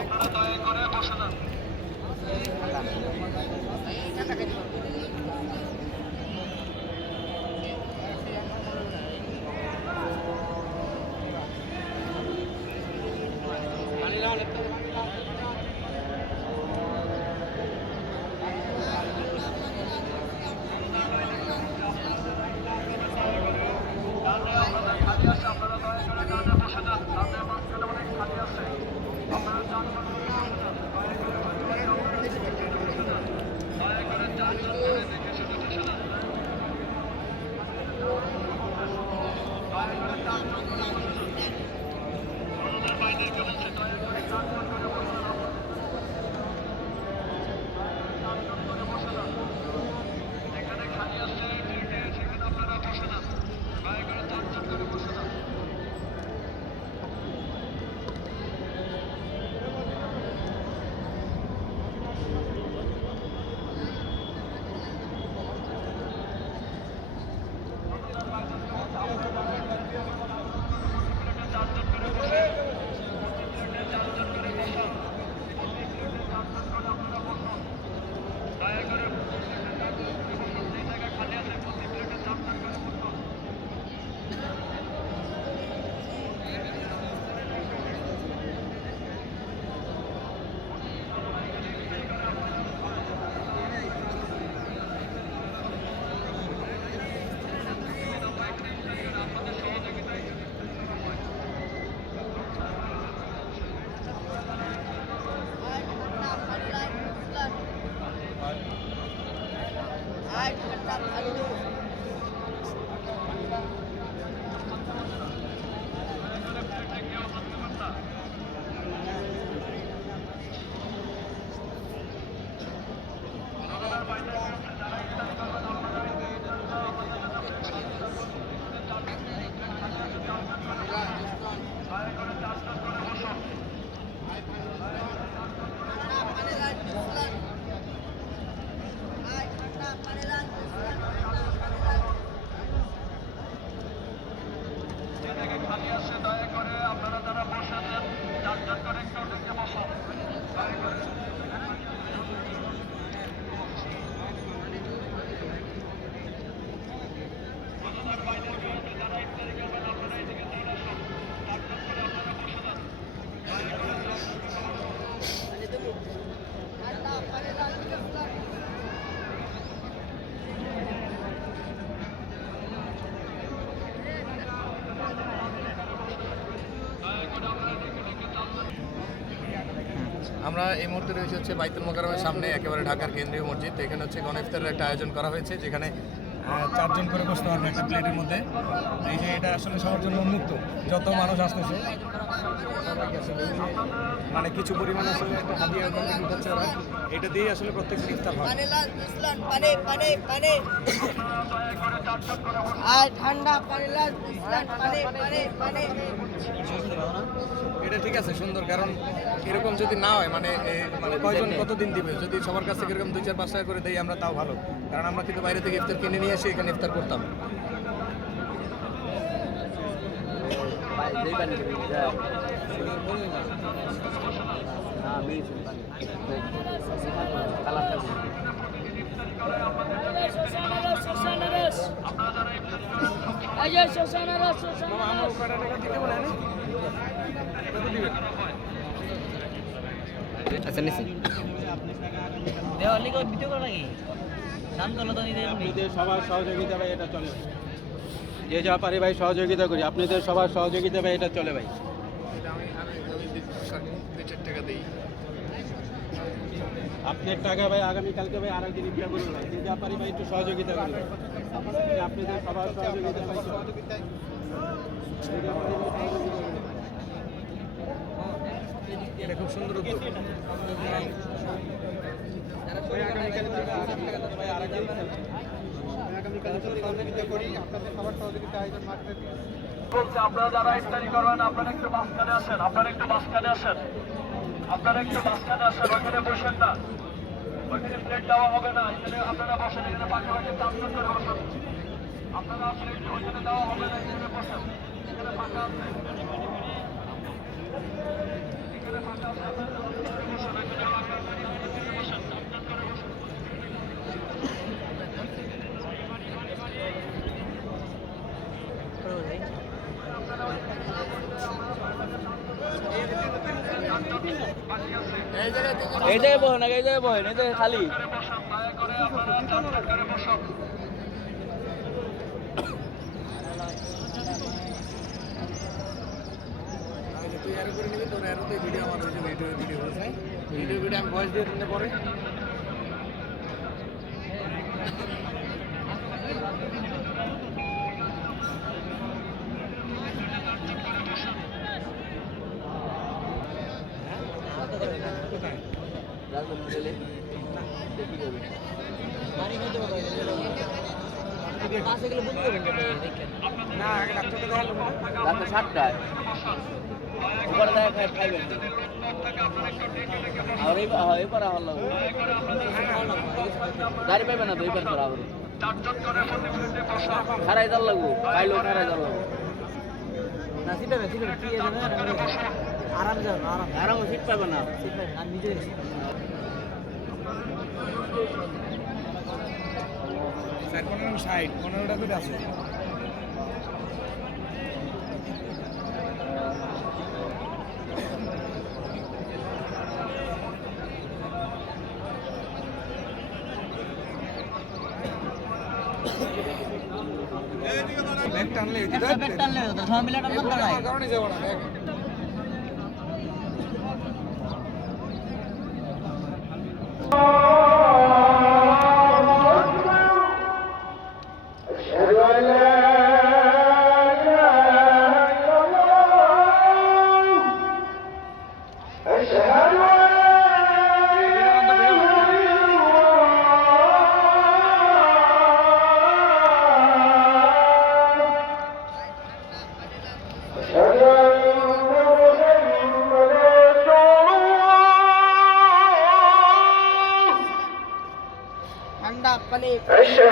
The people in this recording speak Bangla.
আপনারা দয়া করে বসে যান। খালি আছে, আপনারা দয়া করে ডানে বসে যান। ডানে মাঝখানে অনেক খালি আছে, আপনারা চারজন করে বসে যান। দয়া করে বসে যান। দয়া করে চারজন করে দেখে শুনে বসে যান। দয়া করে চারজন করে বসে যান। অন্যদের বাইরেকে বলছে দয়া করে চারজন করে বসে যান। চারজন করে বসে যান। যেখানে খালি আছে সেখানে আপনারা বসে যান। দয়া করে চারজন করে বসে যান। চারজন করে বসে চারজন করে বসান। চারজন করে আপনারা বসুন। দয়া করে যে জায়গা খালি আছে প্রতি প্লেটে চারজন করে বসুন। আপনাদের সহযোগিতায় কেউ থাকতে পারতা। আপনার বাইরে যারা ইফতারি করবেন আপনারা দয়া করে চারজন করে বসুন। যে জায়গায় খালি আছে দয়া করে আপনারা যারা বসে আছেন চারজন করে একটু দেখে বসুন। দয়া করে আপনাদের বাইরে যারা ইফতারি করবেন আপনারা এদিকে চলে আসুন। চারজন করে আপনারা বসে যান। দয়া করে চারজন করে বসুন। দয়া করে আপনারা ডেকে ডেকে চারজন আমরা এই মুহূর্তে রয়েছে হচ্ছে বাইতুল মোকাররমের সামনে একেবারে ঢাকার কেন্দ্রীয় মসজিদ। তো এখানে হচ্ছে গণইফতারের একটা আয়োজন করা হয়েছে, যেখানে চারজন করে বসতে পারবে একটা প্লেটের মধ্যে। এই যে এটা আসলে সবার জন্য উন্মুক্ত, যত মানুষ আসতেছে সবাইকে আসলে এই যে মানে কিছু পরিমাণ আসলে একটা হাদিয়া উঠাচ্ছে ওরা, এটা দিয়েই আসলে প্রত্যেক ইফতার হয়। ঠান্ডা পানি এটা ঠিক আছে, সুন্দর। কারণ এরকম যদি না হয় মানে মানে কয়জন কতদিন দিবে, যদি সবার কাছ থেকে এরকম 2-4-5 টাকা করে দেই আমরা, তাও ভালো। কারণ আমরা কিন্তু বাইরে থেকে ইফতার কিনে নিয়ে এসে এখানে ইফতার করতাম। আচ্ছা নিছি দেওয়ালি কো ভিডিও করা নাকি নাম তো লতা নিতে আপনাদের সবার সহযোগিতা ভাই এটা চলে, যে যা পারে ভাই সহযোগিতা করি। আপনাদের সবার সহযোগিতা ভাই এটা চলে ভাই। টাকা দিই আপনার টাকা ভাই আগামীকালকে ভাই আর একদিন ইফতার করবেন ভাই, যে যা পারি ভাই একটু সহযোগিতা করি ভাই। আপনাদের সবার সহযোগিতা ভাই এটা খুব সুন্দর উদ্যোগ। ভাই আগামীকালকে ভাই আর একদিন আগামীকালকে সহযোগিতা করি। আপনাদের সবার সহযোগিতা আয়োজন মাঠে বলছে আপনারা যারা ইফতারি করবেন আপনারা একটু মাঝখানে আসেন। আপনারা একটু মাঝখানে আসেন। আপনারা একটু মাঝখানে আসেন, ওইখানে বসেন না। ওইখানে প্লেট দেওয়া হবে না। এখানে আপনারা বসেন, এখানে পাখি পাখি চারজন করে বসেন। আপনারা প্লেট ওইখানে দেওয়া হবে না, এখানে বসেন। এখানে ফাঁকা আছে, এখানে ফাঁকা আছে। এই জায়গায় থেকে এই জায়গায় বহেন এই জায়গায় বহেন এই জায়গায় খালি বসুন দয়া করে আপনারা চারজন করে বসুন তুই অ্যারো করে নিবি তোর অ্যারোতে ভিডিও আমার হয়েছে ভিডিও হয়েছে ভিডিও আমি ভয়েস দিয়ে দিলে পরে পাশে গেলে বুঝতে পারবেন দেখেন না আগে ডাক্তারকে দেখালো রাতে 7টায় উপরে যায় খাইবেন আর এই পারা হলো গাড়ি পাইবে না তো এই পার আবার চারজন করে প্রতি মিনিটে বসুন খারাই দল লাগবো খাইলো খারাই দল লাগবো না সিট পাবে সিট কি আরাম যাও আরাম আরাম সিট পাবে না সিট পাবে আর নিজে স্যার 15টা করে আছে ব্যাগ টানলে ব্যাগ টানলে তো সব মিলে টানলে না আমার কারণে যাবো না ব্যাগ ঠান্ডা পানি أشهد